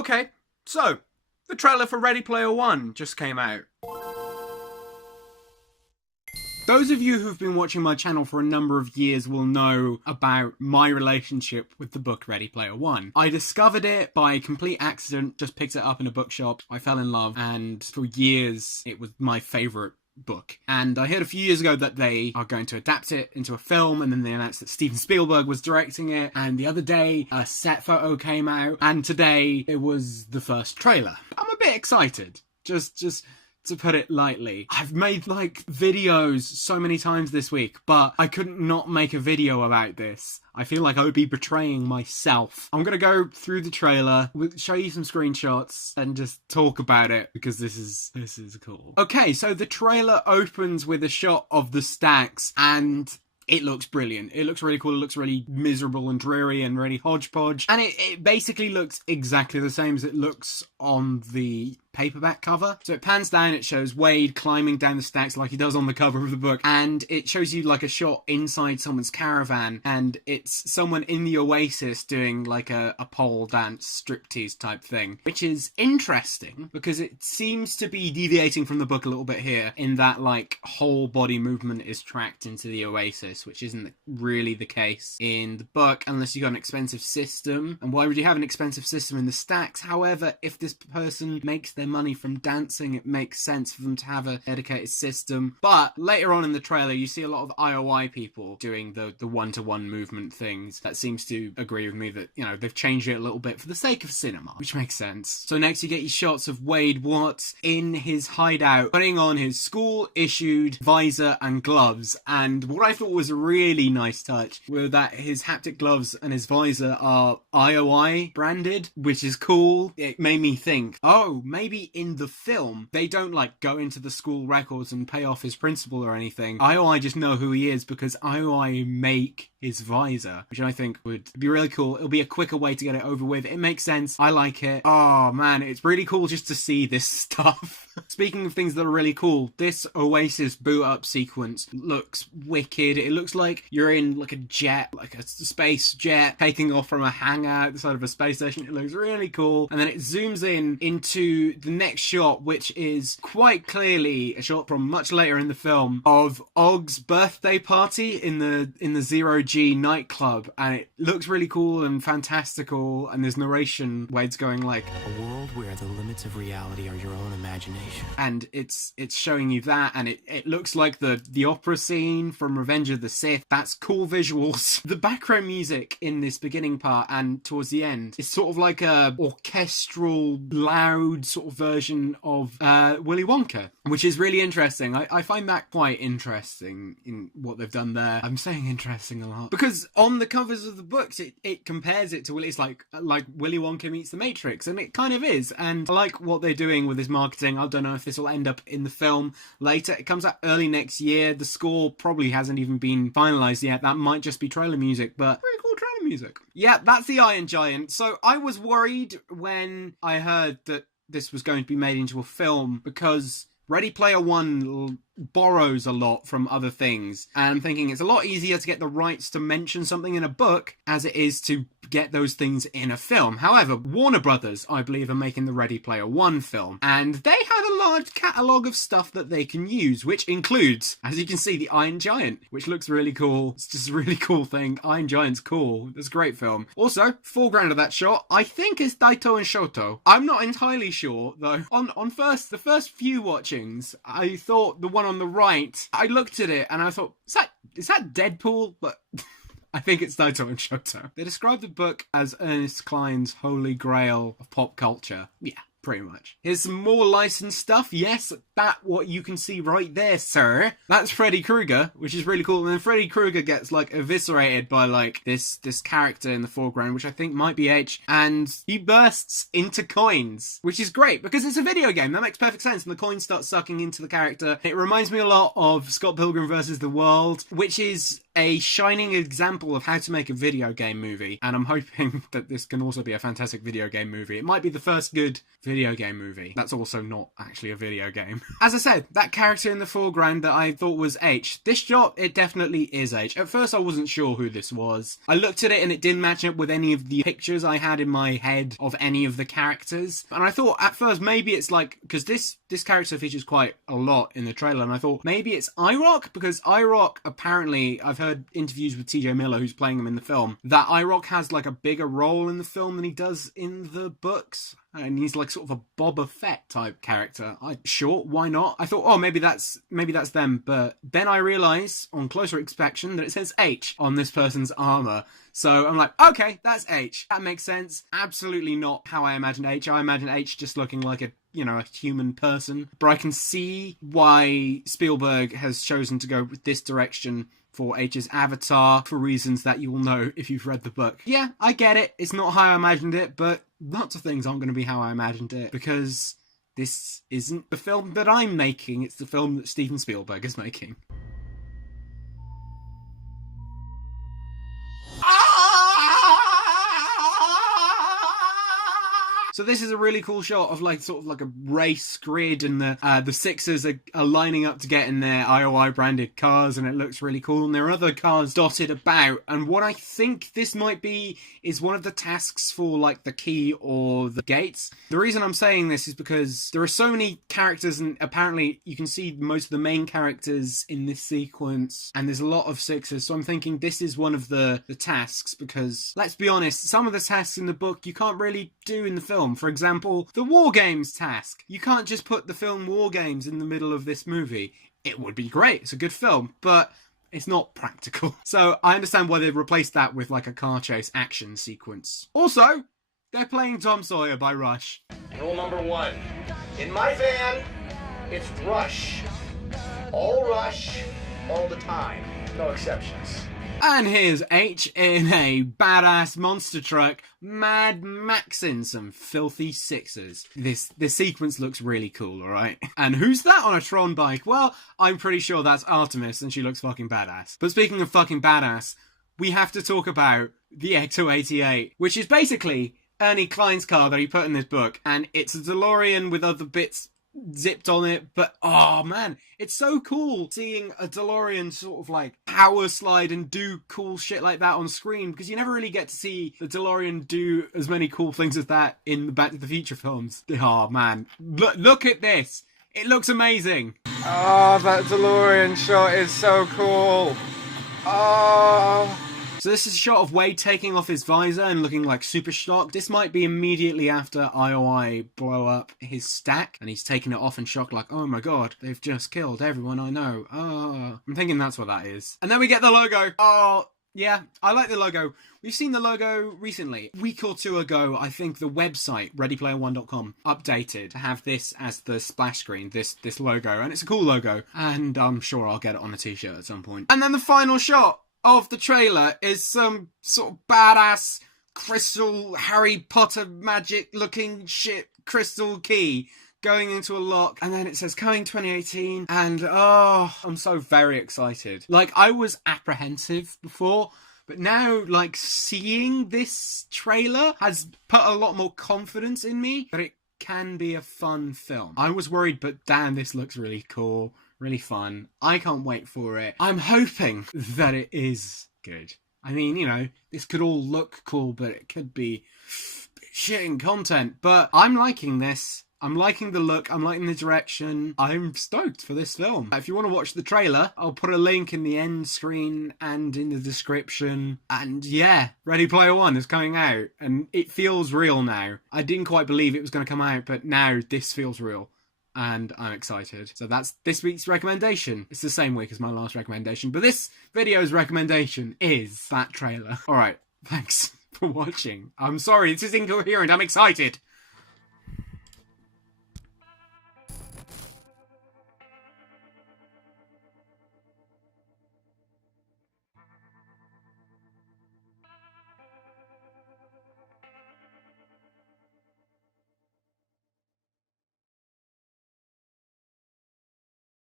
Okay, so, the trailer for Ready Player One just came out. Those of you who've been watching my channel for a number of years will know about my relationship with the book Ready Player One. I discovered it by complete accident, just picked it up in a bookshop, I fell in love, and for years it was my favourite book. And I heard a few years ago that they are going to adapt it into a film, and then they announced that Steven Spielberg was directing it, and the other day a set photo came out, and today it was the first trailer. I'm a bit excited. Just to put it lightly. I've made like videos so many times this week, but I couldn't not make a video about this. I feel like I would be betraying myself. I'm gonna go through the trailer, show you some screenshots, and just talk about it because this is cool. Okay, so the trailer opens with a shot of the stacks, and it looks brilliant. It looks really cool. It looks really miserable and dreary and really hodgepodge. And it basically looks exactly the same as it looks on the paperback cover. So it pans down, it shows Wade climbing down the stacks like he does on the cover of the book, and it shows you like a shot inside someone's caravan, and it's someone in the Oasis doing like a pole dance striptease type thing, which is interesting because it seems to be deviating from the book a little bit here in that like whole body movement is tracked into the Oasis, which isn't really the case in the book unless you got an expensive system. And why would you have an expensive system in the stacks? However, if this person makes their money from dancing, it makes sense for them to have a dedicated system. But later on in the trailer, you see a lot of IOI people doing the one-to-one movement things. That seems to agree with me that, you know, they've changed it a little bit for the sake of cinema, which makes sense. So next you get your shots of Wade Watts in his hideout, putting on his school-issued visor and gloves. And what I thought was a really nice touch were that his haptic gloves and his visor are IOI branded, which is cool. It made me think, oh, maybe in the film they don't like go into the school records and pay off his principal or anything. IOI just know who he is because IOI make his visor, which I think would be really cool. It'll be a quicker way to get it over with. It makes sense. I like it. Oh man, it's really cool just to see this stuff. Speaking of things that are really cool, this Oasis boot up sequence looks wicked. It looks like you're in like a jet, like a space jet taking off from a hangar at the side of a space station. It looks really cool. And then it zooms in into the next shot, which is quite clearly a shot from much later in the film of Og's birthday party in the Zero G nightclub, and it looks really cool and fantastical, and there's narration where it's going like, a world where the limits of reality are your own imagination. And it's showing you that, and it looks like the opera scene from Revenge of the Sith. That's cool visuals. The background music in this beginning part and towards the end is sort of like a orchestral, loud sort of version of Willy Wonka, which is really interesting. I find that quite interesting in what they've done there. I'm saying interesting a lot because on the covers of the books it compares it to Willy. It's like Willy Wonka meets the Matrix, and it kind of is. And I like what they're doing with this marketing. I don't know if this will end up in the film later. It comes out early next year. The score probably hasn't even been finalized yet. That might just be trailer music, but very cool trailer music. Yeah, that's the Iron Giant. So I was worried when I heard that this was going to be made into a film because Ready Player One borrows a lot from other things, and I'm thinking it's a lot easier to get the rights to mention something in a book as it is to get those things in a film. However, Warner Brothers, I believe, are making the Ready Player One film, and they have a large catalogue of stuff that they can use, which includes, as you can see, the Iron Giant, which looks really cool. It's just a really cool thing. Iron Giant's cool. It's a great film. Also, foreground of that shot, I think is Daito and Shoto. I'm not entirely sure, though. On the first few watchings, I thought the one on the right, I looked at it and I thought, is that Deadpool? But I think it's Daito and Shoto. They describe the book as Ernest Cline's holy grail of pop culture. Yeah, pretty much. Here's some more licensed stuff. Yes, what you can see right there, sir. That's Freddy Krueger, which is really cool. And then Freddy Krueger gets like eviscerated by like this character in the foreground, which I think might be H, and he bursts into coins, which is great because it's a video game. That makes perfect sense. And the coins start sucking into the character. It reminds me a lot of Scott Pilgrim vs. the World, which is a shining example of how to make a video game movie. And I'm hoping that this can also be a fantastic video game movie. It might be the first good video game movie. That's also not actually a video game. As I said, that character in the foreground that I thought was H. This shot, it definitely is H. At first I wasn't sure who this was. I looked at it and it didn't match up with any of the pictures I had in my head of any of the characters. And I thought at first maybe it's like, because this character features quite a lot in the trailer, and I thought maybe it's IROC, because IROC, apparently, I've heard interviews with TJ Miller, who's playing him in the film, that IROC has like a bigger role in the film than he does in the books. And he's like sort of a Boba Fett type character. Sure, why not? I thought, oh, maybe that's them. But then I realised on closer inspection that it says H on this person's armour. So I'm like, okay, that's H. That makes sense. Absolutely not how I imagined H. I imagined H just looking like a human person. But I can see why Spielberg has chosen to go with this direction for H's avatar, for reasons that you will know if you've read the book. Yeah, I get it. It's not how I imagined it, but lots of things aren't going to be how I imagined it, because this isn't the film that I'm making, it's the film that Steven Spielberg is making. So this is a really cool shot of like sort of like a race grid, and the Sixers are lining up to get in their IOI branded cars, and it looks really cool. And there are other cars dotted about. And what I think this might be is one of the tasks for like the key or the gates. The reason I'm saying this is because there are so many characters, and apparently you can see most of the main characters in this sequence, and there's a lot of Sixers. So I'm thinking this is one of the tasks, because let's be honest, some of the tasks in the book you can't really do in the film. For example, the War Games task. You can't just put the film War Games in the middle of this movie. It would be great. It's a good film, but it's not practical. So I understand why they've replaced that with like a car chase action sequence. Also, they're playing Tom Sawyer by Rush. Rule number 1. In my van, it's Rush. All Rush, all the time. No exceptions. And here's H in a badass monster truck, Mad Maxing some filthy Sixers. This sequence looks really cool, alright? And who's that on a Tron bike? Well, I'm pretty sure that's Artemis, and she looks fucking badass. But speaking of fucking badass, we have to talk about the Ecto-88, which is basically Ernest Cline's car that he put in this book, and it's a DeLorean with other bits zipped on it, but oh man, it's so cool seeing a DeLorean sort of like power slide and do cool shit like that on screen, because you never really get to see the DeLorean do as many cool things as that in the Back to the Future films. Oh man, look at this, it looks amazing. Oh, that DeLorean shot is so cool. Oh. So this is a shot of Wade taking off his visor and looking like super shocked. This might be immediately after IOI blow up his stack, and he's taking it off in shock like, oh my god, they've just killed everyone I know. Oh, I'm thinking that's what that is. And then we get the logo. Oh, yeah, I like the logo. We've seen the logo recently. A week or two ago, I think the website, readyplayer1.com, updated to have this as the splash screen, this logo. And it's a cool logo. And I'm sure I'll get it on a t-shirt at some point. And then the final shot of the trailer is some sort of badass crystal Harry Potter magic looking shit crystal key going into a lock, and then it says coming 2018, and oh, I'm so very excited. Like, I was apprehensive before, but now, like, seeing this trailer has put a lot more confidence in me that it can be a fun film. I was worried, but damn, this looks really cool. Really fun. I can't wait for it. I'm hoping that it is good. I mean, this could all look cool, but it could be shitting content. But I'm liking this. I'm liking the look. I'm liking the direction. I'm stoked for this film. If you want to watch the trailer, I'll put a link in the end screen and in the description. And yeah, Ready Player One is coming out. And it feels real now. I didn't quite believe it was going to come out, but now this feels real. And I'm excited. So that's this week's recommendation. It's the same week as my last recommendation, but this video's recommendation is that trailer. Alright, thanks for watching. I'm sorry, this is incoherent. I'm excited.